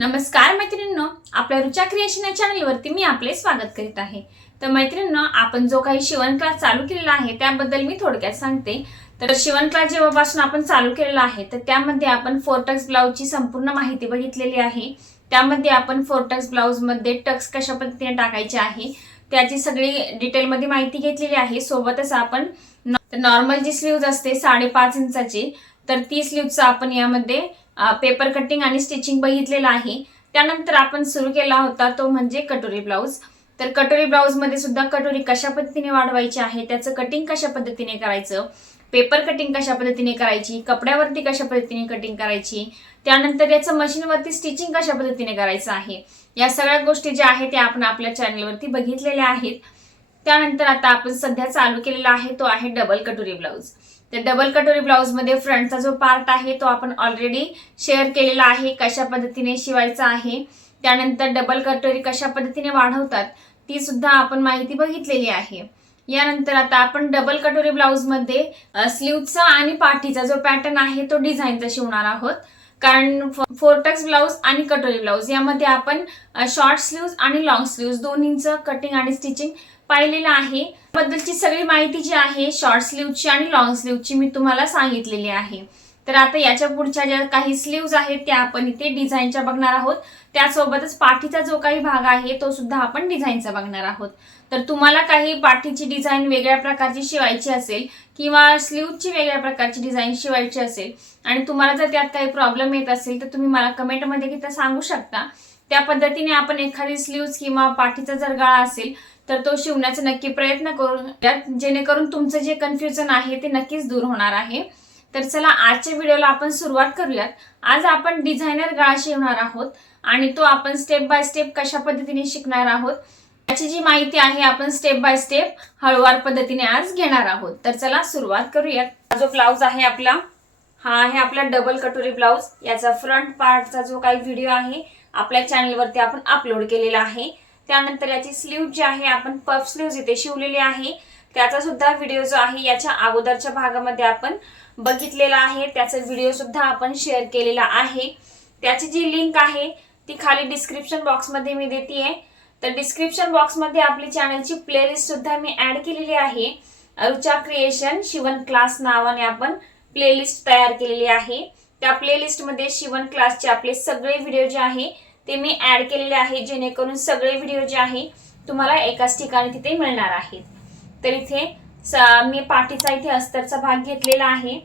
नमस्कार मैत्रिणींनो, आपल्या रुचा क्रिएशन या चॅनलवरती मी आपले स्वागत करीत आहे। तर मैत्रिणींनो, आपण जो काही शिवण क्लास चालू केलेला आहे त्याबद्दल मी थोडक्यात सांगते। तर शिवण क्लास जेव्हापासून आपण चालू केलेला आहे तर त्यामध्ये आपण फोर टक्स ब्लाउजची संपूर्ण माहिती बघितलेली आहे। त्यामध्ये आपण फोर टक्स ब्लाउज मध्ये टक्स कशा पद्धतीने टाकायचे आहे त्याची सगळी डिटेल मध्ये माहिती घेतलेली आहे। सोबतच आपण नॉर्मल जी स्लीव्ज असते 5.5 इंचाची तर ती स्लीव्हचा आपण यामध्ये पेपर कटिंग आणि स्टिचिंग बघितलेला आहे। त्यानंतर आपण सुरू केला होता तो म्हणजे कटोरी ब्लाउज। तर कटोरी ब्लाउज मध्ये सुद्धा कटोरी कशा पद्धतीने वाढवायची आहे, त्याचं कटिंग कशा पद्धतीने करायचं, पेपर कटिंग कशा पद्धतीने करायची, कपड्यावरती कशा पद्धतीने कटिंग करायची, त्यानंतर याचं मशीनवरती स्टिचिंग कशा पद्धतीने करायचं आहे, या सगळ्या गोष्टी ज्या आहेत त्या आपण आपल्या चॅनलवरती बघितलेल्या आहेत। त्यानंतर आता आपण सध्या चालू केलेला आहे तो आहे डबल कटोरी ब्लाउज। तर डबल कटोरी ब्लाउज मध्ये फ्रंटचा जो पार्ट आहे तो आपण ऑलरेडी शेअर केलेला आहे, कशा पद्धतीने शिवायचा आहे। त्यानंतर डबल कटोरी कशा पद्धतीने वाढवतात ती सुद्धा आपण माहिती बघितलेली आहे। यानंतर आता आपण डबल कटोरी ब्लाउज मध्ये स्लीव्हचा आणि पाठीचा जो पॅटर्न आहे तो डिझाईनचा शिवणार आहोत। कारण फोर टक्स ब्लाउज आणि कटोरी ब्लाउज यामध्ये आपण शॉर्ट स्लीव्ज आणि लॉंग स्लीव्ज दोन्हींचं कटिंग आणि स्टिचिंग पाहिलेलं आहे। बद्दलची सगळी माहिती जी आहे शॉर्ट स्लीव्हची आणि लॉंग स्लीव्हची मी तुम्हाला सांगितलेली आहे। तर आता याच्या पुढच्या ज्या काही स्लीव्ज आहेत त्या आपण इथे डिझाईनच्या बघणार आहोत। त्यासोबतच पाठीचा जो काही भाग आहे तो सुद्धा आपण डिझाईनचा बघणार आहोत। तर तुम्हाला काही पाठीची डिझाईन वेगळ्या प्रकारची शिवायची असेल किंवा स्लीव्हची वेगळ्या प्रकारची डिझाईन शिवायची असेल आणि तुम्हाला जर त्यात काही प्रॉब्लेम येत असेल तर तुम्ही मला कमेंटमध्ये तिथे सांगू शकता। त्या पद्धतीने आपण एखादी स्लीव्ज किंवा पाठीचा जर गळा असेल तर तो शिवण्याचा नक्की प्रयत्न करू, जेणेकरून तुमचं जे कन्फ्युजन आहे ते नक्कीच दूर होणार आहे। तर चला आजच्या व्हिडिओला आपण सुरुवात करूयात। आज आपण डिझायनर गळा शिवणार आहोत आणि तो आपण स्टेप बाय स्टेप कशा पद्धतीने शिकणार आहोत याची जी माहिती आहे आपण स्टेप बाय स्टेप हळूवार पद्धतीने आज घेणार आहोत। तर चला सुरुवात करूयात। जो ब्लाउज आहे आपला हा आहे आपला डबल कटोरी ब्लाउज। याचा फ्रंट पार्टचा जो काही व्हिडिओ आहे आपल्या चॅनलवरती आपण अपलोड केलेला आहे। त्यानंतर याची स्लीव्ह जी आहे आपण पफ स्लीव्ह इथे शिवलेली आहे त्याचा सुद्धा व्हिडिओ जो आहे याच्या अगोदरच्या भागामध्ये आपण बघितलेला आहे। त्याचा व्हिडिओ सुद्धा आपण शेअर केलेला आहे। त्याची जी लिंक आहे ती खाली डिस्क्रिप्शन बॉक्स मध्ये मी देतेय। तर डिस्क्रिप्शन बॉक्स मध्ये आपली चॅनलची प्लेलिस्ट सुद्धा मी ऍड केलेली आहे। रुचा क्रिएशन शिवण क्लास नावाने आपण प्लेलिस्ट तयार केलेली आहे। त्या प्लेलिस्ट मध्ये शिवण क्लासचे आपले सगळे व्हिडिओ जे आहे ते मी ऍड केलेले आहे, जेणेकरून सगळे व्हिडिओ जे आहे तुम्हाला एकाच ठिकाणी तिथे मिळणार आहेत। तर इथे मी पाठीचा इथे अस्तरचा भाग घेतलेला आहे।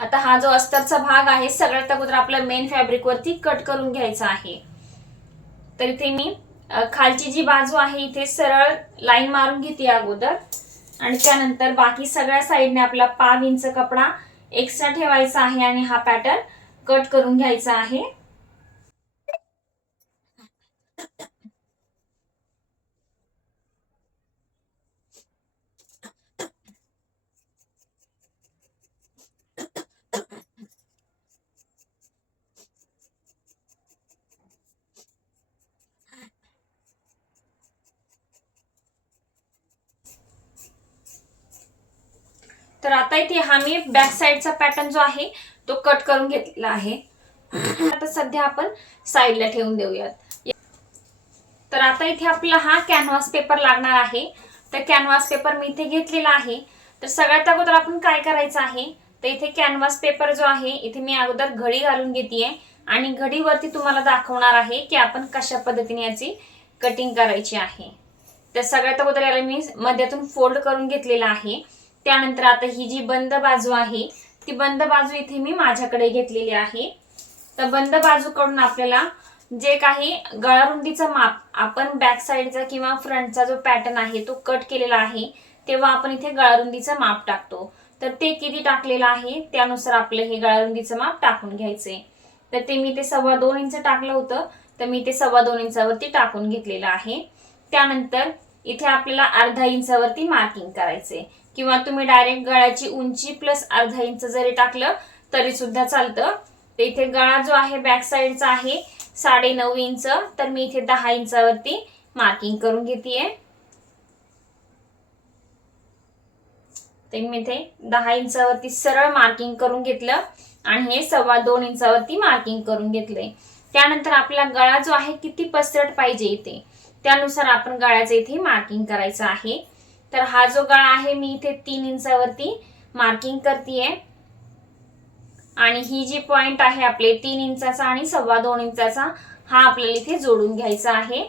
आता हा जो अस्तरचा भाग आहे सगळ्यात अगोदर आपल्या मेन फॅब्रिक वरती कट करून घ्यायचा आहे। तर इथे मी खालची जी बाजू आहे इथे सरळ लाईन मारून घेते अगोदर आणि त्यानंतर बाकी सगळ्या साइडने आपला 5 इंच कपडा एक्स्ट्रा ठेवायचा आहे आणि हा पॅटर्न कट करून घ्यायचा आहे। तर आता इथे हा मी बॅक साइडचा पॅटर्न जो आहे तो कट करून घेतलेला आहे। आता सध्या आपण साइडला ठेवून देऊयात। तर आता इथे आपला हा कॅनव्हास पेपर लागणार आहे। तर कॅनव्हास पेपर मी इथे घेतलेला आहे। तर सगळ्यात अगोदर आपण काय करायचं आहे तर इथे कॅनव्हास पेपर जो आहे इथे मी अगोदर घडी घालून घेतेय आणि घडीवरती तुम्हाला दाखवणार आहे की आपण कशा पद्धतीने याची कटिंग करायची आहे। तर सगळ्यात अगोदर याला मी मध्यातून फोल्ड करून घेतलेला आहे। त्यानंतर आता ही जी बंद बाजू आहे ती बंद बाजू इथे मी माझ्याकडे घेतलेली आहे। तर बंद बाजूकडून आपल्याला जे काही गळा रुंदीचं माप आपण बॅक साइडचा किंवा फ्रंटचा जो पॅटर्न आहे तो कट केलेला आहे तेव्हा आपण इथे गळा रुंदीचं माप टाकतो। तर ते किती टाकलेलं आहे त्यानुसार आपलं हे गळा रुंदीचं माप टाकून घ्यायचंय। तर ते मी ते 2.25 इंच टाकलं होतं तर मी ते 2.25 इंचावरती टाकून घेतलेलं आहे। त्यानंतर इथे आपल्याला अर्धा इंचावरती मार्किंग करायचंय किंवा तुम्ही डायरेक्ट गळ्याची उंची प्लस अर्धा इंच जरी टाकलं तरी सुद्धा चालतं। तर इथे गळा जो आहे बॅक साइडचा आहे 9.5 इंच, तर मी इथे 10 इंचावरती मार्किंग करून घेतेय। तर मी इथे 10 इंचावरती सरळ मार्किंग करून घेतलं आणि हे 2.25 इंचावरती मार्किंग करून घेतलंय। त्यानंतर आपला गळा जो आहे किती पसरट पाहिजे इथे त्यानुसार आपण गळ्याचं इथे मार्किंग करायचं आहे। तर हा जो गळा आहे मी इथे 3 इंचावरती मार्किंग करतेय आणि ही जी पॉइंट आहे आपले 3 इंचाचा आणि 2.25 इंचाचा हा आपल्याला इथे जोडून घ्यायचा आहे।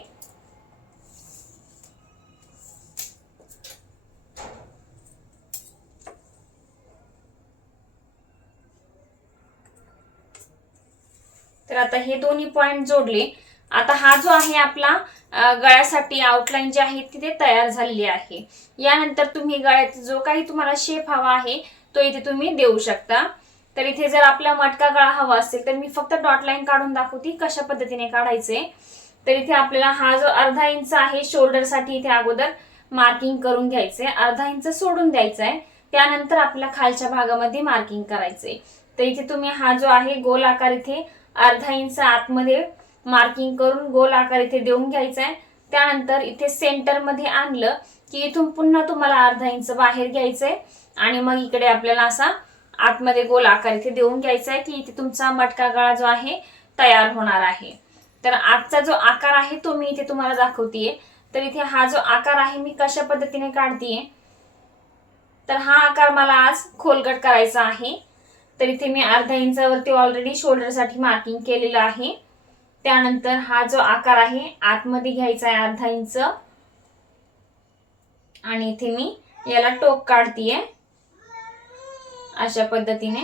तर आता हे दोन्ही पॉइंट जोडले। आता हा जो आहे आपला गळ्यासाठी आउटलाइन जी आहे ती तयार झालेली आहे। यानंतर तुम्ही गळ्यात जो काही तुम्हाला शेप हवा आहे तो इथे तुम्ही देऊ शकता। तर इथे जर आपला मटका गळा हवा असेल तर मी फक्त डॉट लाईन काढून दाखवते कशा पद्धतीने काढायचे। तर इथे आपल्याला हा जो अर्धा इंच आहे शोल्डर साठी इथे अगोदर मार्किंग करून घ्यायचे, अर्धा इंच सोडून द्यायचा आहे, त्यानंतर आपल्या खालच्या भागामध्ये मार्किंग करायचे। तर इथे तुम्ही हा जो आहे गोल आकार इथे अर्धा इंच आतमध्ये मार्किंग करून गोल आकार इथे देऊन घ्यायचा आहे। त्यानंतर इथे सेंटर मध्ये आणलं की इथून पुन्हा तुम्हाला अर्धा इंच बाहेर घ्यायचंय आणि मग इकडे आपल्याला असा आतमध्ये गोल आकार इथे देऊन घ्यायचा आहे की इथे तुमचा मटका गळा जो आहे तयार होणार आहे। तर आजचा जो आकार आहे तो मी इथे तुम्हाला दाखवतेय। तर इथे हा जो आकार आहे मी कशा पद्धतीने काढतेय, तर हा आकार मला आज खोलगट करायचा आहे। तर इथे मी अर्धा इंचावरती ऑलरेडी शोल्डर साठी मार्किंग केलेलं आहे। त्यानंतर हा जो आकार आहे आतमध्ये घ्यायचा आहे अर्धा इंच आणि इथे मी याला टोक काढतेय अशा पद्धतीने।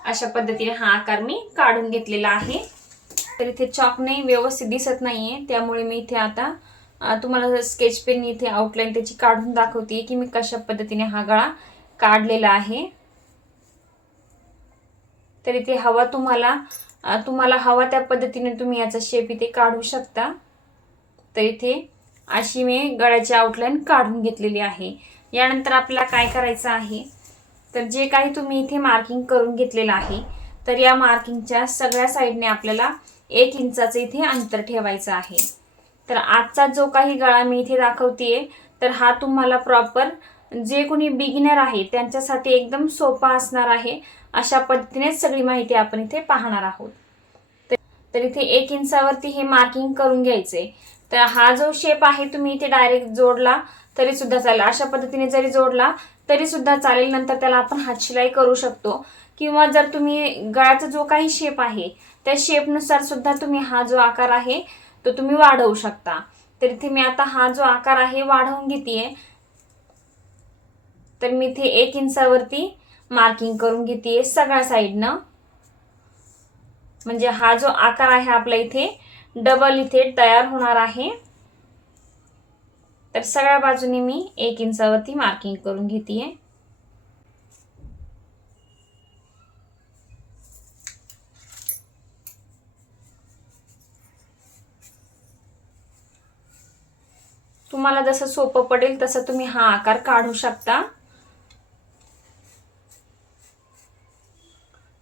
अशा पद्धतीने हा आकार मी काढून घेतलेला आहे। तर इथे चॉकने व्यवस्थित दिसत नाहीये त्यामुळे मी इथे आता तुम्हाला स्केच पेन इथे आउटलाइन त्याची काढून दाखवते की मी कशा पद्धतीने हा गळा काढलेला आहे। तर इथे हवा तुम्हाला हवा त्या पद्धतीने तुम्ही याचा शेप इथे काढू शकता। तर इथे अशी मी गळ्याची आउटलाइन काढून घेतलेली आहे। यानंतर आपल्याला काय करायचं आहे, तर जे काही तुम्ही इथे मार्किंग करून घेतलेलं आहे तर या मार्किंगच्या सगळ्या साइडने आपल्याला 1 इंचाचं इथे अंतर ठेवायचं आहे। तर आजचा जो काही गळा मी इथे दाखवतेय तर हा तुम्हाला प्रॉपर जे कोणी बिगिनर आहे त्यांच्यासाठी एकदम सोपा असणार आहे। अशा पद्धतीने सगळी माहिती आपण इथे पाहणार आहोत। तर इथे 1 इंचावरती हे मार्किंग करून घ्यायचे। तर हा जो शेप आहे तुम्ही इथे डायरेक्ट जोडला तरी सुद्धा चालेल, अशा पद्धतीने जरी जोडला तरी सुद्धा चालेल। नंतर त्याला आपण हातशिलाई करू शकतो किंवा जर तुम्ही गळ्याचा जो काही शेप आहे त्या शेपनुसार सुद्धा तुम्ही हा जो आकार आहे तो तुम्ही वाढवू शकता। तर इथे मी आता हा जो आकार आहे वाढवून घेतेय। तर मी इथे 1 इंचावरती मार्किंग करून घेतेय सगळ्या साइडनं, म्हणजे हा जो आकार आहे आपला इथे डबल इथे तयार होणार आहे। तर सगळ्या बाजूने मी 1 इंचावरती मार्किंग करून घेतेय। तुम्हाला जसं सोपं पडेल तसं तुम्ही हा आकार काढू शकता।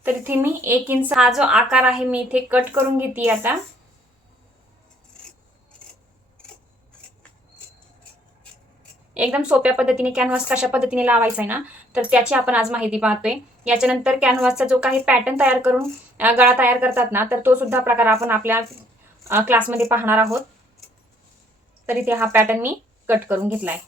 तर इथे मी 1 इंच हा जो आकार आहे मी इथे कट करून घेते। आता एकदम सोप्या पद्धतीने कॅनव्हास कशा पद्धतीने लावायचा आहे ना तर त्याची आपण आज माहिती पाहतोय। याच्यानंतर कॅनव्हासचा जो काही पॅटर्न तयार करून गळा तयार करतात ना तर तो सुद्धा प्रकार आपण आपल्या क्लासमध्ये पाहणार आहोत। तर इथे हा पॅटर्न मी कट करून घेतलाय।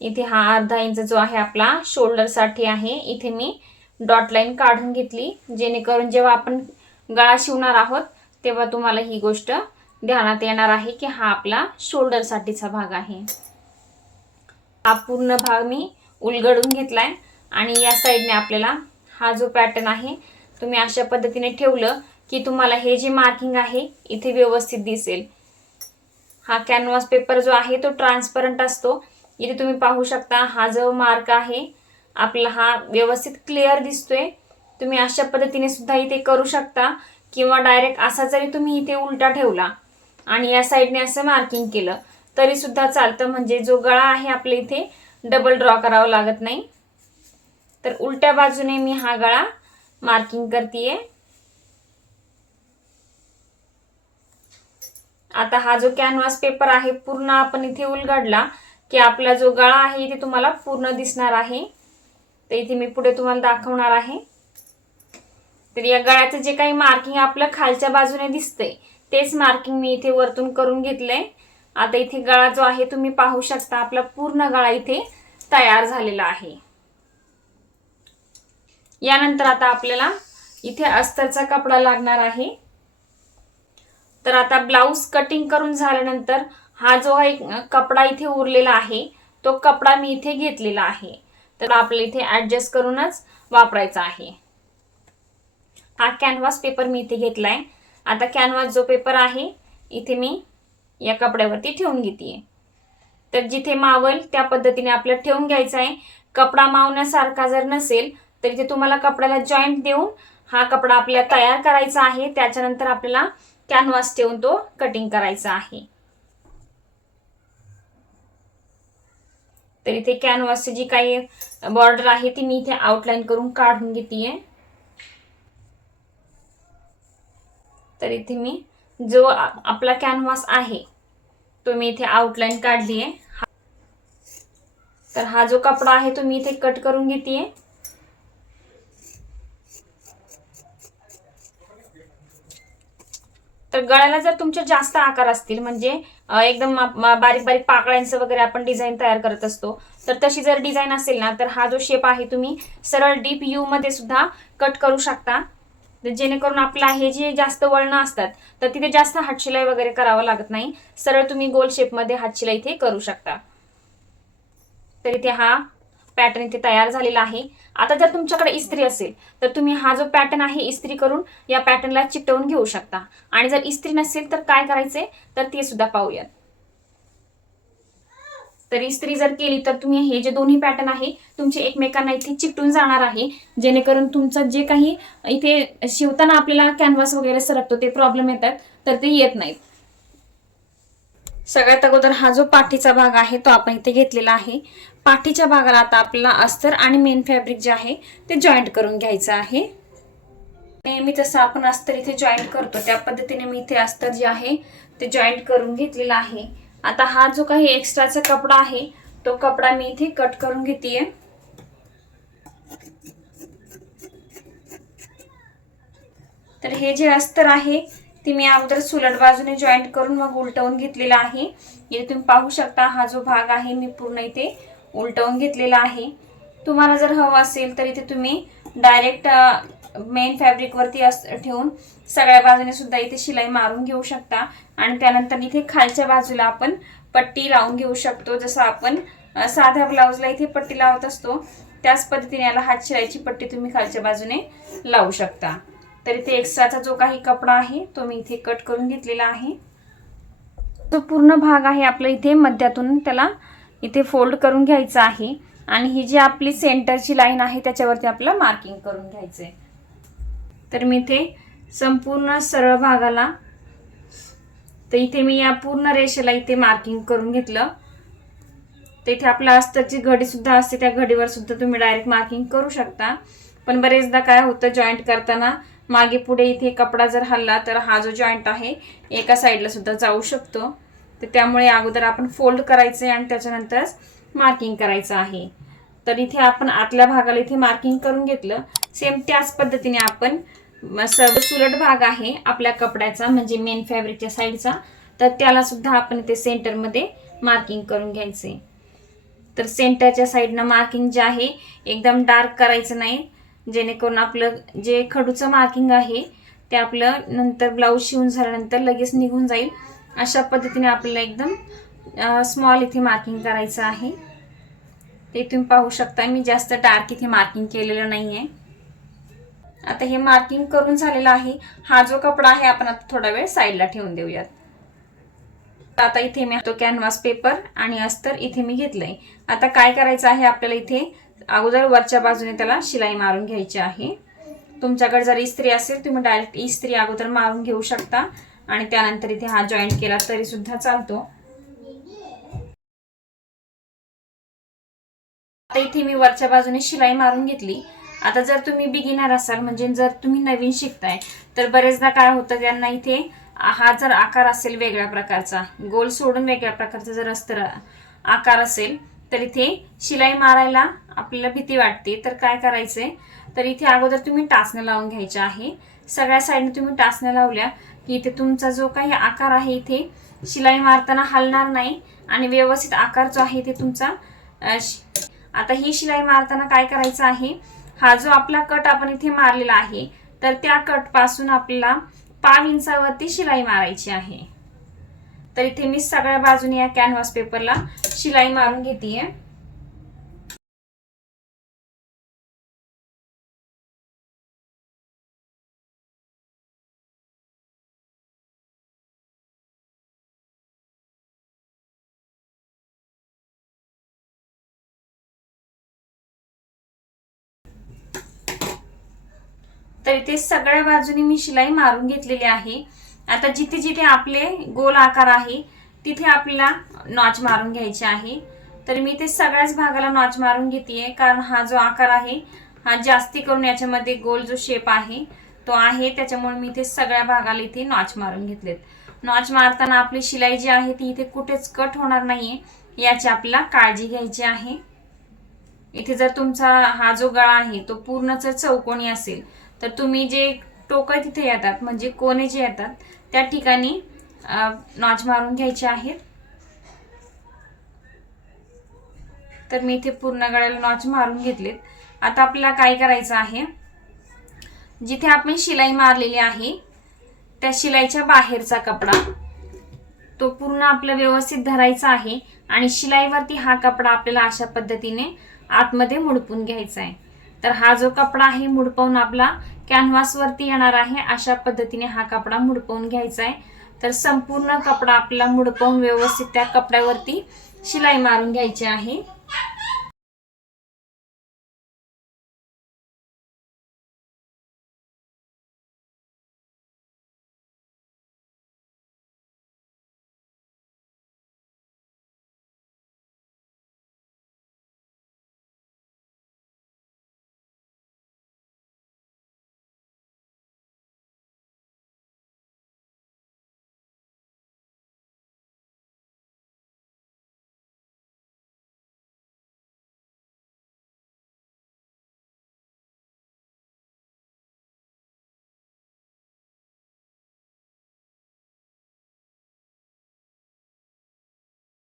इथे हा अर्धा इंच जो आहे आपला शोल्डर साठी आहे, इथे मी डॉट लाईन काढून घेतली जेणेकरून जेव्हा आपण गळा शिवणार आहोत तेव्हा तुम्हाला ही गोष्ट ध्यानात येणार आहे की हा आपला शोल्डर साठीचा भाग आहे। हा पूर्ण भाग मी उलगडून घेतलाय आणि या साइडने आपल्याला हा जो पॅटर्न आहे तुम्ही अशा पद्धतीने ठेवलं की तुम्हाला हे जे मार्किंग आहे इथे व्यवस्थित दिसेल। हा कॅनव्हास पेपर जो आहे तो ट्रान्सपरंट असतो। इथे तुम्ही पाहू शकता हा जो मार्क आहे आपला हा व्यवस्थित क्लिअर दिसतोय। तुम्ही अशा पद्धतीने सुद्धा इथे करू शकता किंवा डायरेक्ट असा जरी तुम्ही इथे उलटा ठेवला आणि या साइडने असं मार्किंग केलं तरी सुद्धा चालतं, म्हणजे जो गळा आहे आपल्या इथे डबल ड्रॉ करावा लागत नाही। तर उलट्या बाजूने मी हा गळा मार्किंग करतेय आता हा जो कॅनव्हास पेपर आहे पूर्ण आपण इथे उलगडला की आपला जो गळा आहे इथे तुम्हाला पूर्ण दिसणार आहे. तर इथे मी पुढे तुम्हाला दाखवणार आहे. तर या गळ्याचं जे काही मार्किंग आपलं खालच्या बाजूने दिसतंय तेच मार्किंग मी इथे वरतून करून घेतलंय. आता इथे गळा जो आहे तुम्ही पाहू शकता, आपला पूर्ण गळा इथे तयार झालेला आहे. यानंतर आता आपल्याला इथे अस्तरचा कपडा लागणार आहे. तर आता ब्लाउज कटिंग करून झाल्यानंतर हा जो कपडा इथे उरलेला आहे तो कपडा मी इथे घेतलेला आहे. तर आपल्याला इथे ऍडजस्ट करूनच वापरायचा आहे. हा कॅनव्हास पेपर मी इथे घेतलाय. आता कॅनव्हास जो पेपर आहे इथे मी या कपड्यावरती ठेवून घेते. तर जिथे मावल त्या पद्धतीने आपल्याला ठेवून घ्यायचा आहे. कपडा मावण्यासारखा जर नसेल तर इथे तुम्हाला कपड्याला जॉईंट देऊन हा कपडा आपल्याला तयार करायचा आहे. त्याच्यानंतर आपल्याला कॅनव्हास ठेवून तो कटिंग करायचा आहे. तर इथे कॅनव्हासची जी काही बॉर्डर आहे ती मी इथे आउटलाईन करून काढून घेते. तर इथे मी जो आपला कॅनव्हास आहे तो मी इथे आउटलाईन काढली आहे. तर हा जो कपडा आहे तो मी इथे कट करून घेते. तर गळ्याला जर तुमचे जास्त आकार असतील म्हणजे एकदम बारीक बारीक पाकळ्यांचं वगैरे आपण डिझाईन तयार करत असतो, तर तशी जर डिझाईन असेल ना तर हा जो शेप आहे तुम्ही सरळ डीप यू मध्ये सुद्धा कट करू शकता. जेणेकरून आपला हे जे जास्त वळणं असतात तर तिथे जास्त हातशिलाई वगैरे करावं लागत नाही. सरळ तुम्ही गोल शेपमध्ये हातशिलाई इथे करू शकता. तर इथे हा पॅटर्न इथे तयार झालेला आहे. आता जर तुमच्याकडे इस्त्री असेल तर तुम्ही हा जो पॅटर्न आहे इस्त्री करून या पॅटर्नला चिकटवून घेऊ शकता. आणि जर इस्त्री नसेल तर काय करायचे तर ते सुद्धा पाहूयात. तर इस्त्री जर केली तर तुम्ही हे जे दोन्ही पॅटर्न आहे तुमचे एकमेकांना इथे चिकटून जाणार आहे. जेणेकरून तुमचं जे काही इथे शिवताना आपल्याला कॅनव्हास वगैरे सरकतो ते प्रॉब्लेम येतात तर ते येत नाहीत. सगळ्यात अगोदर हा जो पाठीचा भाग आहे तो आपण इथे घेतलेला आहे. पाठीच्या भागाला आता आपल्याला अस्तर आणि मेन फॅब्रिक जे आहे ते जॉईंट करून घ्यायचं आहे. नेहमी जसं आपण अस्तर इथे जॉईंट करतो त्या पद्धतीने मी इथे अस्तर जे आहे ते जॉईंट करून घेतलेला आहे. आता हा जो काही एक्स्ट्राचा कपडा आहे तो कपडा मी इथे कट करून घेते. तर हे जे अस्तर आहे ते मी अगोदर सुलट बाजूने जॉईंट करून मग उलटवून घेतलेला आहे. इथे तुम्ही पाहू शकता हा जो भाग आहे मी पूर्ण इथे उलटवून घेतलेला आहे. तुम्हाला जर हवं असेल तर इथे तुम्ही डायरेक्ट मेन फॅब्रिक वरती ठेवून सगळ्या बाजूने सुद्धा इथे शिलाई मारून घेऊ शकता. आणि त्यानंतर इथे खालच्या बाजूला आपण पट्टी लावून घेऊ शकतो. जसं आपण साध्या ब्लाउजला इथे पट्टी लावत असतो त्याच पद्धतीने याला हात शिलाईची पट्टी तुम्ही खालच्या बाजूने लावू शकता. तर इथे एक्स्ट्राचा जो काही कपडा आहे तो मी इथे कट करून घेतलेला आहे. तो पूर्ण भाग आहे आपला इथे मध्यातून त्याला इथे फोल्ड करून घ्यायचा आहे. आणि ही जी आपली सेंटरची लाईन आहे त्याच्यावरती आपल्याला मार्किंग करून घ्यायचंय. तर मी इथे संपूर्ण सरळ भागाला तर इथे मी या पूर्ण रेषेला इथे मार्किंग करून घेतलं. तर इथे आपल्या अस्तरची घडी सुद्धा असते त्या घडीवर सुद्धा तुम्ही डायरेक्ट मार्किंग करू शकता. पण बरेचदा काय होतं जॉईंट करताना मागे पुढे इथे कपडा जर हल्ला तर हा जो जॉईंट आहे एका साईडला सुद्धा जाऊ शकतो. तर त्यामुळे अगोदर आपण फोल्ड करायचे आणि त्याच्यानंतरच मार्किंग करायचं आहे. तर इथे आपण आतल्या भागाला इथे मार्किंग करून घेतलं. सेम त्याच पद्धतीने आपण सर्व सुलट भाग आहे आपल्या कपड्याचा म्हणजे मेन फॅब्रिकच्या साईडचा तर त्याला सुद्धा आपण इथे सेंटरमध्ये मार्किंग करून घ्यायचे. तर सेंटरच्या साईडनं मार्किंग जे आहे एकदम डार्क करायचं नाही जेणेकरून आपलं जे खडूचं मार्किंग आहे ते आपलं नंतर ब्लाऊज शिवून झाल्यानंतर लगेच निघून जाईल. अशा पद्धतीने आपल्याला एकदम स्मॉल इथे मार्किंग करायचं आहे. ते तुम्ही पाहू शकता मी जास्त डार्क इथे मार्किंग केलेलं नाही आहे. आता हे मार्किंग करून झालेलं आहे. हा जो कपडा आहे आपण आता थोडा वेळ साईडला ठेवून देऊयात. आता इथे मी तो कॅनव्हास पेपर आणि अस्तर इथे मी घेतलंय. आता काय करायचं आहे आपल्याला इथे अगोदर वरच्या बाजूने त्याला शिलाई मारून घ्यायची आहे. तुमच्याकडे जर इस्त्री असेल तुम्ही डायरेक्ट इस्त्री अगोदर मारून घेऊ शकता आणि त्यानंतर इथे हा जॉईंट केला तरी सुद्धा चालतो. आता इथे मी वरच्या बाजूने शिलाई मारून घेतली. आता जर तुम्ही बिगिनर असाल म्हणजे जर तुम्ही नवीन शिकताय तर बरेचदा काय होतं त्यांना इथे हा जर आकार असेल वेगळ्या प्रकारचा, गोल सोडून वेगळ्या प्रकारचा जर आकार असेल तर इथे शिलाई मारायला आपल्याला भीती वाटते, तर काय करायचंय, तर इथे अगोदर तुम्ही टाचण्या लावून घ्यायच्या आहे. सगळ्या साईडने तुम्ही टाचण्या लावल्या की इथे तुमचा जो काही आकार आहे इथे शिलाई मारताना हलणार नाही आणि व्यवस्थित आकार जो आहे ते तुमचा. आता ही शिलाई मारताना काय करायचं आहे, हा जो आपला कट आपण इथे मारलेला आहे तर त्या कट पासून आपल्याला 5 इंचावरती शिलाई मारायची आहे. तर इथे मी सगळ्या बाजूने या कॅनव्हास पेपरला शिलाई मारून घेतेय. तर इथे सगळ्या बाजूने मी शिलाई मारून घेतलेली आहे. आता जिथे जिथे आपले गोल आकार आहे तिथे आपल्याला नॉच मारून घ्यायचे आहे. तर मी इथे सगळ्याच भागाला नॉच मारून घेतेय, कारण हा जो आकार आहे हा जास्ती करून याच्यामध्ये गोल जो शेप आहे तो आहे, त्याच्यामुळे मी इथे सगळ्या भागाला इथे नॉच मारून घेतलेत. नॉच मारताना आपली शिलाई जी आहे ती इथे कुठेच कट होणार नाहीये याची आपल्याला काळजी घ्यायची आहे. इथे जर तुमचा हा जो गळा आहे तो पूर्णच चौकोनी असेल तर तुम्ही जे टोकं तिथे येतात म्हणजे कोने जे येतात त्या ठिकाणी नॉच मारून घ्यायचे आहेत. तर मी इथे पूर्ण गळ्याला नॉच मारून घेतलेत. आता आपल्याला काय करायचं आहे, जिथे आपण शिलाई मारलेली आहे त्या शिलाईच्या बाहेरचा कपडा तो पूर्ण आपला व्यवस्थित धरायचा आहे आणि शिलाईवरती हा कपडा आपल्याला अशा पद्धतीने आतमध्ये मुडपून घ्यायचा आहे. तर हा जो कपडा आहे मुडपवून आपला कॅनव्हास वरती येणार आहे, अशा पद्धतीने हा कपडा मुडपवून घ्यायचा आहे. तर संपूर्ण कपडा आपल्याला मुडपवून व्यवस्थित त्या कपड्यावरती शिलाई मारून घ्यायची आहे.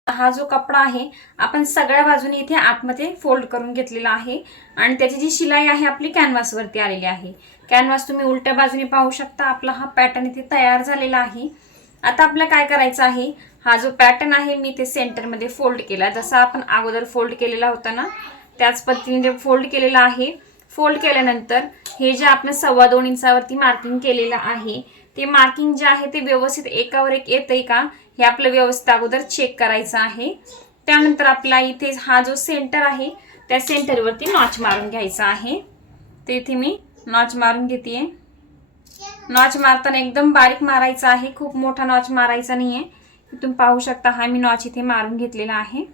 हा जो कपडा आहे आपण सगळ्या बाजूने इथे आतमध्ये फोल्ड करून घेतलेला आहे आणि त्याची जी शिलाई आहे आपली कॅनव्हास वरती आलेली आहे. कॅनव्हास तुम्ही उलट्या बाजूने पाहू शकता. आपला हा पॅटर्न इथे तयार झालेला आहे. आता आपल्याला काय करायचं आहे, हा जो पॅटर्न आहे मी ते सेंटर मध्ये फोल्ड केला, जसा आपण अगोदर फोल्ड केलेला होता ना त्याच पद्धतीने फोल्ड केलेला आहे. फोल्ड केल्यानंतर हे जे आपण 2.25 इंचावरती मार्किंग केलेलं आहे ते मार्किंग जे आहे ते व्यवस्थित एकावर एक येतंय का हे आपलं व्यवस्थित अगोदर चेक करायचं आहे. त्यानंतर आपला इथे हा जो सेंटर आहे त्या सेंटरवरती नॉच मारून घ्यायचा आहे. तर इथे मी नॉच मारून घेतेय. नॉच मारताना एकदम बारीक मारायचा आहे, खूप मोठा नॉच मारायचा नाहीये. तुम्ही पाहू शकता हा मी नॉच इथे मारून घेतलेला आहे.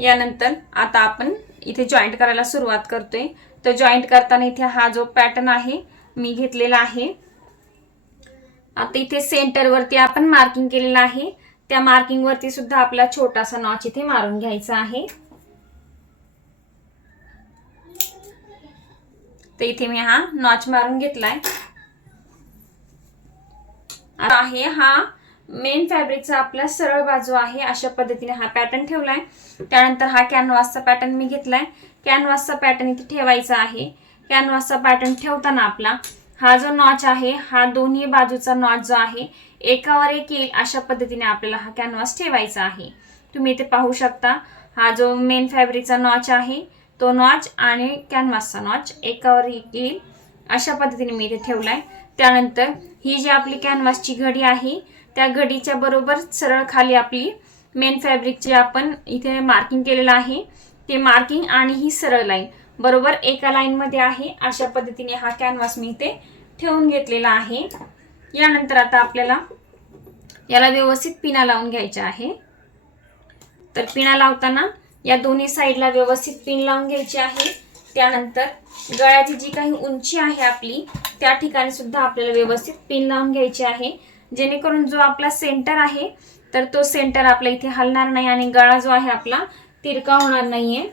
यानंतर आता आपण इथे जॉईंट करायला सुरुवात करतोय. तर जॉईंट करताना इथे हा जो पॅटर्न आहे मी घेतलेला आहे. आता इथे सेंटर वरती आपण मार्किंग केलेलं आहे, त्या मार्किंग वरती सुद्धा आपला छोटासा नॉच इथे मारून घ्यायचा आहे. तर इथे मी हा नॉच मारून घेतलाय आहे. हा मेन फॅब्रिकचा आपला सरळ बाजू आहे, अशा पद्धतीने हा पॅटर्न ठेवलाय. त्यानंतर हा कॅनव्हासचा पॅटर्न मी घेतलाय. कॅनव्हासचा पॅटर्न इथे ठेवायचा आहे. कॅनव्हासचा पॅटर्न ठेवताना आपला हा जो नॉच आहे हा दोन्ही बाजूचा नॉच जो आहे एकावर एक येईल अशा पद्धतीने आपल्याला हा कॅनव्हास ठेवायचा आहे. तुम्ही इथे पाहू शकता हा जो मेन फॅब्रिकचा नॉच आहे तो नॉच आणि कॅनव्हासचा नॉच एकावर एक येईल अशा पद्धतीने मी इथे ठेवलाय. त्यानंतर ही जी आपली कॅनव्हासची घडी आहे त्या घडीच्या बरोबर सरळ खाली आपली मेन फॅब्रिकची आपण इथे मार्किंग केलेलं आहे ते मार्किंग आणि ही सरळ लाईन बरोबर एका लाईन मध्ये आहे, अशा पद्धतीने हा कॅनव्हास मी इथे ठेवून घेतलेला आहे. यानंतर आता आपल्याला याला व्यवस्थित पिना लावून घ्यायच्या आहे. तर पिना लावताना या दोन्ही साईडला व्यवस्थित पिन लावून घ्यायची आहे. त्यानंतर गळ्याची जी काही उंची आहे आपली त्या ठिकाणी सुद्धा आपल्याला व्यवस्थित पिन लावून घ्यायची आहे, जेणेकरून जो आपला सेंटर आहे तर तो सेंटर आपला इथे हलणार नाही आणि गळा जो आहे आपला तिरका होणार नाहीये।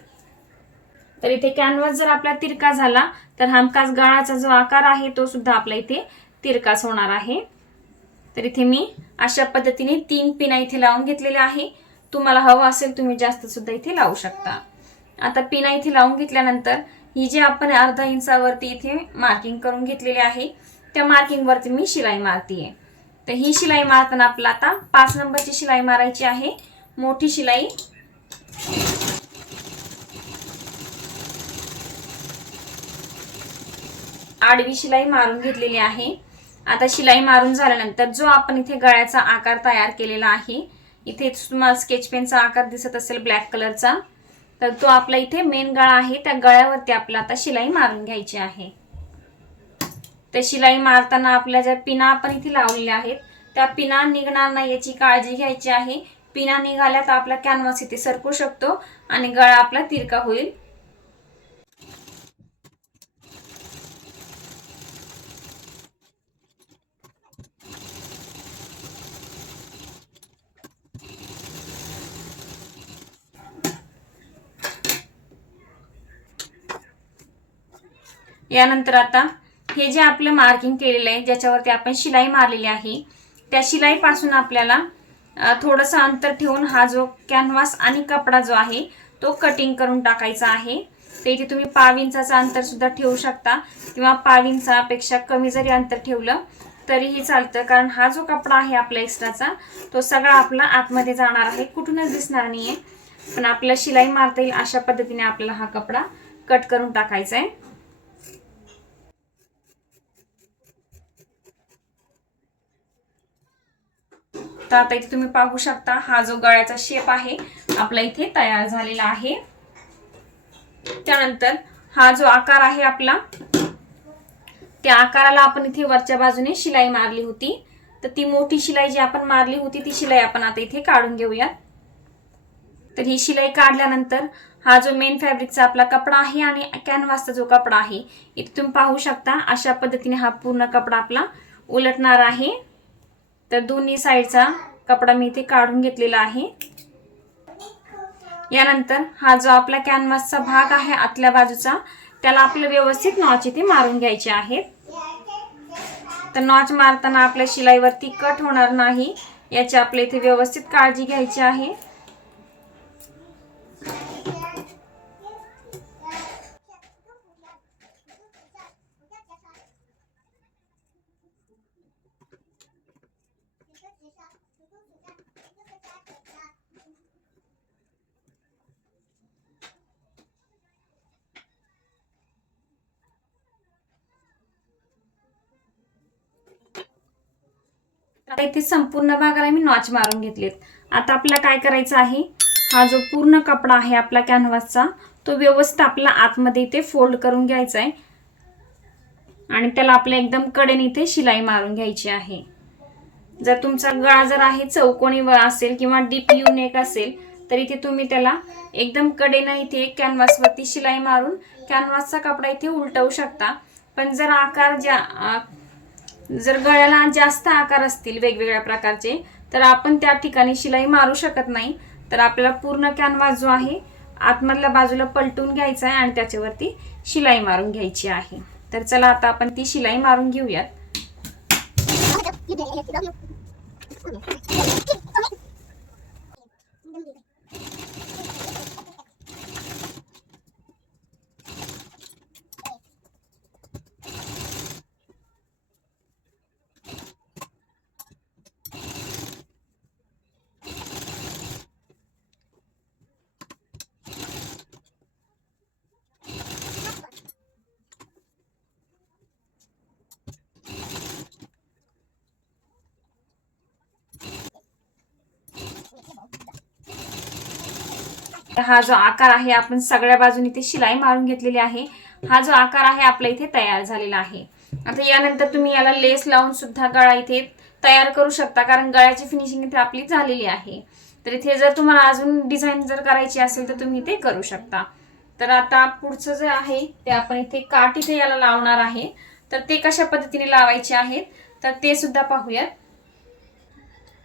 तर इथे कॅनव्हास जर आपला तिरका झाला तर हमखास गळाचा जो आकार आहे तो सुद्धा आपला इथे तिरकाच होणार आहे। तर इथे मी अशा पद्धतीने 3 पिना इथे लावून घेतलेल्या आहे। तुम्हाला हवं असेल तुम्ही जास्त सुद्धा इथे लावू शकता। आता पिना इथे लावून घेतल्यानंतर ही जी आपण अर्धा इंचावरती इथे मार्किंग करून घेतलेली आहे त्या मार्किंग वरती मी शिलाई मारतीये। तर ही शिलाई मारताना आपल्याला आता 5 नंबरची शिलाई मारायची आहे, मोठी शिलाई। आडवी शिलाई मारून घेतलेली आहे। आता शिलाई मारून झाल्यानंतर जो आपण इथे गळ्याचा आकार तयार केलेला आहे, इथे तुम्हाला स्केच पेनचा आकार दिसत असेल ब्लॅक कलरचा, तर तो आपला इथे मेन गळा आहे त्या गळ्यावरती आपल्याला आता शिलाई मारून घ्यायची आहे। तर शिलाई मारताना आपल्या ज्या पिना आपण इथे लावलेल्या आहेत त्या पिना निघणार नाही याची काळजी घ्यायची आहे। पिना निघाल्या तर आपला कॅनव्हास इथे सरकू शकतो आणि गळा आपला तिरका होईल। यानंतर आता हे जे आपलं मार्किंग केलेलं आहे ज्याच्यावरती आपण शिलाई मारलेली आहे त्या शिलाई पासून आपल्याला थोडंसं अंतर ठेवून हा जो कॅनव्हास आणि कपडा जो आहे तो कटिंग करून टाकायचा आहे। तर इथे तुम्ही पाव इंचाचं अंतर सुद्धा ठेवू शकता किंवा पाव इंचापेक्षा कमी जरी अंतर ठेवलं तरीही चालतं, कारण हा जो कपडा आहे आपला एक्स्ट्राचा तो सगळा आपला आतमध्ये जाणार आहे, कुठूनच दिसणार नाहीये। पण आपल्याला शिलाई मारता येईल अशा पद्धतीने आपल्याला हा कपडा कट करून टाकायचा आहे। तर आता इथे तुम्ही पाहू शकता हा जो गळ्याचा शेप आहे आपला इथे तयार झालेला आहे। त्यानंतर हा जो आकार आहे आपला त्या आकाराला आपण इथे वरच्या बाजूने शिलाई मारली होती, तर ती मोठी शिलाई जी आपण मारली होती ती शिलाई आपण आता इथे काढून घेऊया। तर ही शिलाई काढल्यानंतर हा जो मेन फॅब्रिकचा आपला कपडा आहे आणि कॅनव्हासचा जो कपडा आहे इथे तुम्ही पाहू शकता अशा पद्धतीने हा पूर्ण कपडा आपला उलटणार आहे। तर दोन्ही साइडचा कपडा मी इथे काढून घेतलेला आहे। यानंतर हा जो आपला कॅनव्हासचा भाग आहे आतल्या बाजूचा त्याला आपलं व्यवस्थित नॉच इथे मारून घ्यायचे आहेत। तर नॉच मारताना आपल्या शिलाईवरती कट होणार नाही याची आपल्या इथे व्यवस्थित काळजी घ्यायची आहे। आता इथे संपूर्ण भागाला मी नॉच मारून घेतलेत। आता आपल्याला काय करायचं आहे, हा जो पूर्ण कपडा आहे आपला कॅनव्हासचा तो व्यवस्थित आपला आतमध्ये इथे फोल्ड करून घ्यायचा आहे आणि त्याला आपल्या एकदम कडेने इथे शिलाई मारून घ्यायची आहे। जर तुमचा गळा जर आहे चौकोनी असेल किंवा डीप यू नेक असेल तर इथे तुम्ही त्याला एकदम कडेने इथे कॅनव्हासवरती शिलाई मारून कॅनव्हासचा कपडा इथे उलटवू शकता। पण जर आकार जर गळ्याला जास्त आकार असतील वेगवेगळ्या प्रकारचे तर आपण त्या ठिकाणी शिलाई मारू शकत नाही। तर आपल्याला पूर्ण कॅनव्हास जो आहे आतमधल्या बाजूला पलटून घ्यायचा आहे आणि त्याच्यावरती शिलाई मारून घ्यायची आहे। तर चला आता आपण ती शिलाई मारून घेऊयात। हा जो आकार आहे आपण सगळ्या बाजूने इथे शिलाई मारून घेतलेली आहे। हा जो आकार आहे आपला इथे तयार झालेला आहे। आता यानंतर तुम्ही याला लेस लावून सुद्धा गळा इथे तयार करू शकता, कारण गळ्याची फिनिशिंग इथे आपली झालेली आहे। तर इथे जर तुम्हाला अजून डिझाइन जर करायची असेल तर तुम्ही ते करू शकता। तर आता पुढचं जे आहे ते आपण इथे काठ इथे याला लावणार आहे. तर ते कशा पद्धतीने लावायचे आहेत तर ते सुद्धा पाहूयात.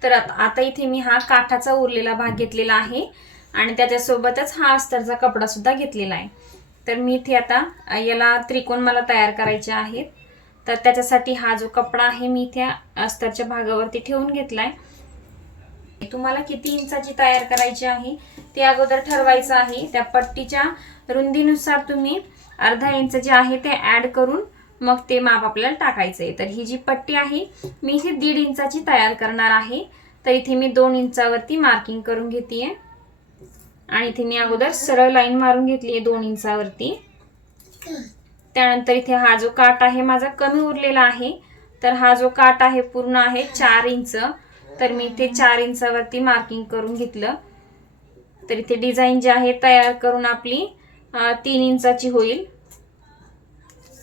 तर आता इथे मी हा काठाचा उरलेला भाग घेतलेला आहे आणि त्याच्यासोबतच हा अस्तरचा कपडा सुद्धा घेतलेला आहे. तर मी इथे आता याला त्रिकोण मला तयार करायचे आहेत. तर त्याच्यासाठी हा जो कपडा आहे मी इथे अस्तरच्या भागावरती ठेवून घेतलाय. तुम्हाला किती इंचाची तयार करायची आहे ते अगोदर ठरवायचं आहे. त्या पट्टीच्या रुंदीनुसार तुम्ही अर्धा इंच जे आहे ते ऍड करून मग ते माप आपल्याला टाकायचं आहे. तर ही जी पट्टी आहे मी इथे 1.5 इंचाची तयार करणार आहे. तर इथे मी 2 इंचावरती मार्किंग करून घेतेय आणि इथे मी अगोदर सरळ लाईन मारून घेतली आहे 2 इंचावरती. त्यानंतर इथे हा जो काठ आहे माझा कमी उरलेला आहे. तर हा जो काठ आहे पूर्ण आहे 4 इंच. तर मी इथे 4 इंचावरती मार्किंग करून घेतलं. तर इथे डिझाईन जी आहे तयार करून आपली 3 इंचाची होईल.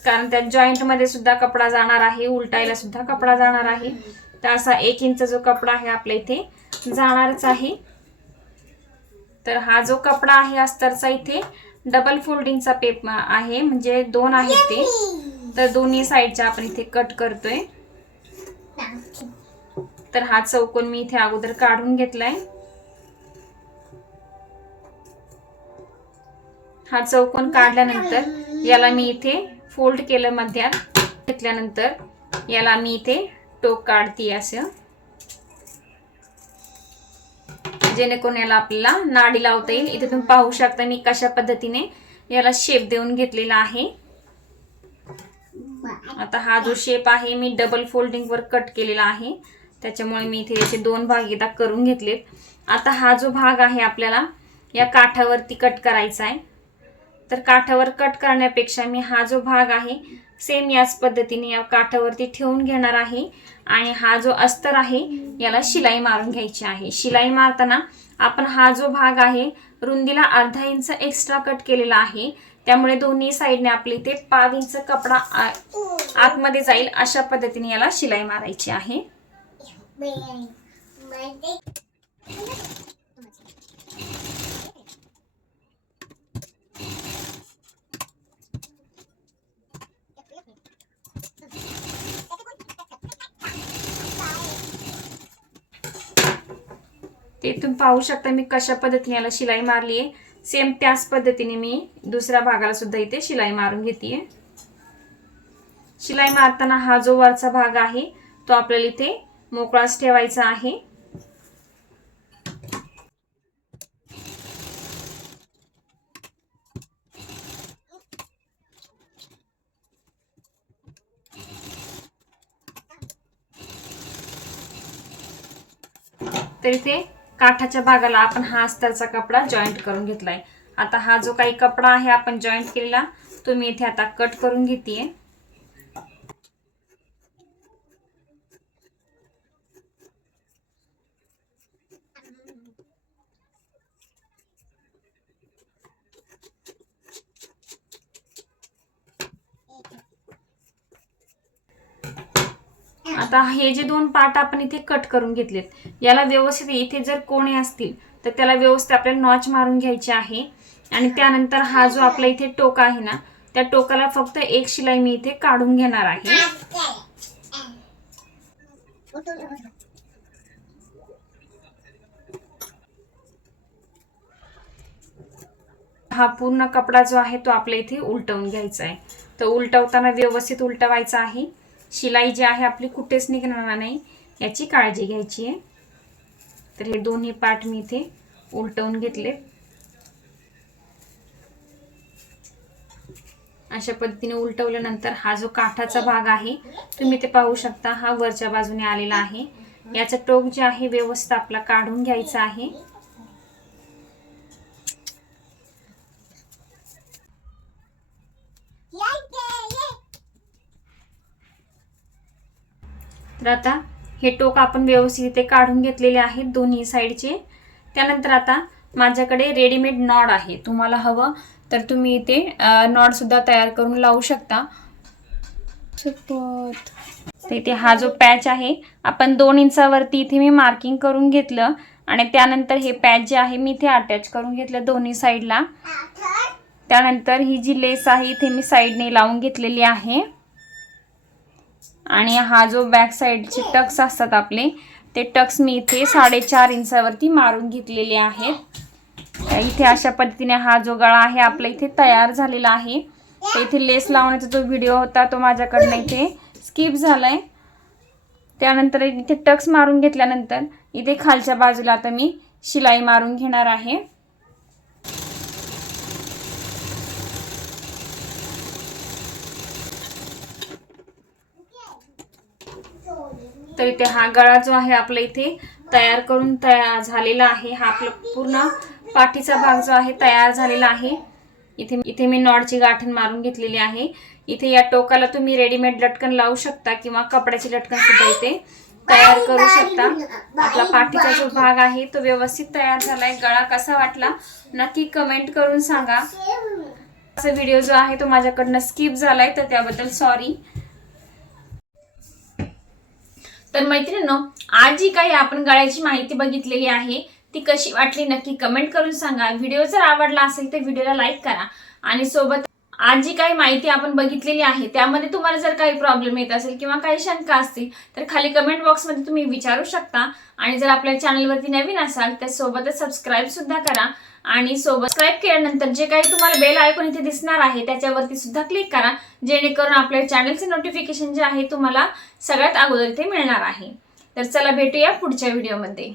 कारण त्यात जॉईंट मध्ये सुद्धा कपडा जाणार आहे, उलटायला सुद्धा कपडा जाणार आहे. तर असा 1 इंच जो कपडा आहे आपल्या इथे जाणारच आहे. तर हा जो कपडा आहे अस्तरचा इथे डबल फोल्डिंगचा पेप आहे, म्हणजे 2 आहेत ते. तर दोन्ही साईडच्या आपण इथे कट करतोय. तर हा चौकोन मी इथे अगोदर काढून घेतलाय. हा चौकोन काढल्यानंतर याला मी इथे फोल्ड केलं मध्यात. घेतल्यानंतर याला मी इथे टोक काढते असं, जेणेकरून याला आपल्याला नाडी लावता येईल. इथे तुम्ही पाहू शकता मी कशा पद्धतीने याला शेप देऊन घेतलेला आहे. आता हा जो शेप आहे मी डबल फोल्डिंग वर कट केलेला आहे, त्याच्यामुळे मी इथे याचे 2 भाग एकदा करून घेतलेत. आता हा जो भाग आहे आपल्याला या काठावरती कट करायचा आहे. तर काठावर कट करण्यापेक्षा मी हा जो भाग आहे सेम याच पद्धतीने या काठावरती ठेवून घेणार आहे आणि हा जो अस्तर आहे याला शिलाई मारून घ्यायची आहे. शिलाई मारताना आपण हा जो भाग आहे रुंदीला अर्धा इंच एक्स्ट्रा कट केलेला आहे, त्यामुळे दोन्ही साईडने आपले इथे 5 इंच कपडा आतमध्ये जाईल अशा पद्धतीने याला शिलाई मारायची आहे. ते तुम्ही पाहू शकता मी कशा पद्धतीने याला शिलाई मारली आहे. सेम त्याच पद्धतीने मी दुसऱ्या भागाला सुद्धा इथे शिलाई मारून घेतेय. शिलाई मारताना हा जो वरचा भाग आहे तो आपल्याला इथे मोकळाच ठेवायचा आहे. तर इथे काठाच्या भागाला आपण हा अस्तरचा कपडा जॉईंट करून घेतलाय. आता हा जो काही कपडा आहे आपण जॉईंट केलेला तो मी इथे आता कट करून घेतेय. आता हे जे 2 पार्ट आपण इथे कट करून घेतलेत याला व्यवस्थित इथे जर कोणे असतील तर त्याला व्यवस्थित आपल्याला नॉच मारून घ्यायची आहे. आणि त्यानंतर हा जो आपला इथे टोक आहे ना त्या टोकाला फक्त एक शिलाई मी इथे काढून घेणार आहे. हा पूर्ण कपडा जो आहे तो आपल्या इथे उलटवून घ्यायचा आहे. तर उलटवताना व्यवस्थित उलटवायचा आहे. शिलाई जी आहे आपली कुठेच निघणार नाही याची काळजी घ्यायची आहे. तर हे दोन्ही पार्ट मी इथे उलटवून घेतले. अशा पद्धतीने उलटवल्यानंतर हा जो काठाचा भाग आहे तुम्ही ते पाहू शकता हा वरच्या बाजूने आलेला आहे. याचा टोक जे आहे व्यवस्थित आपला काढून घ्यायचा आहे. तर आता हे टोक आपण व्यवस्थित इथे काढून घेतलेले आहेत दोन्ही साईडचे. त्यानंतर आता माझ्याकडे रेडीमेड नॉड आहे, तुम्हाला हवं तर तुम्ही इथे नॉड सुद्धा तयार करून लावू शकता. तर इथे हा जो पॅच आहे आपण 2 इंचावरती इथे मी मार्किंग करून घेतलं आणि त्यानंतर हे पॅच जे आहे मी इथे अटॅच करून घेतलं दोन्ही साईडला. त्यानंतर ही जी लेस आहे इथे मी साईडने लावून घेतलेली आहे आणि हा जो बॅक साईडचे टक्स असतात आपले ते टक्स मी इथे 4.5 इंचावरती मारून घेतलेले आहेत। इथे अशा पद्धतीने हा जो गळा आहे आपला इथे तयार झालेला आहे। तर इथे लेस लावण्याचा जो व्हिडिओ होता तो माझ्याकडनं इथे स्किप झालाय। त्यानंतर इथे टक्स मारून घेतल्यानंतर इथे खालच्या बाजूला आता मी शिलाई मारून घेणार आहे। तर इथे हा गळा जो आहे आपला इथे तयार करून झालेला आहे। हा आपला पूर्ण पाठीचा भाग जो आहे तयार झालेला आहे। इथे मी नॉटची गाठण मारून घेतलेली आहे। इथे या टोकाला तुम्ही रेडीमेड लटकन लावू शकता किंवा कपड्याची लटकन सुद्धा इथे तयार करू शकता। आपला पाठीचा जो भाग आहे तो व्यवस्थित तयार झालाय। गळा कसा वाटला नक्की कमेंट करून सांगा। असा व्हिडिओ जो आहे तो माझ्याकडनं स्किप झालाय तर त्याबद्दल सॉरी। तर मैत्रिणींनो, आज जी काही आपण गळ्याची माहिती बघितलेली आहे ती कशी वाटली नक्की कमेंट करून सांगा। व्हिडिओ जर आवडला असेल तर व्हिडिओला लाईक करा आणि सोबत आज जी काही माहिती आपण बघितलेली आहे त्यामध्ये तुम्हाला जर काही प्रॉब्लेम येत असेल किंवा काही शंका असतील तर खाली कमेंट बॉक्समध्ये तुम्ही विचारू शकता। आणि जर आपल्या चॅनलवरती नवीन असाल तर सोबतच सबस्क्राईब सुद्धा करा आणि सबस्क्राईब केल्यानंतर जे काही तुम्हाला बेल आयकॉन इथे दिसणार आहे त्याच्यावरती सुद्धा क्लिक करा, जेणेकरून आपल्या चॅनलचे नोटिफिकेशन जे आहे तुम्हाला सगळ्यात अगोदर इथे मिळणार आहे। तर चला भेटूया पुढच्या व्हिडिओमध्ये।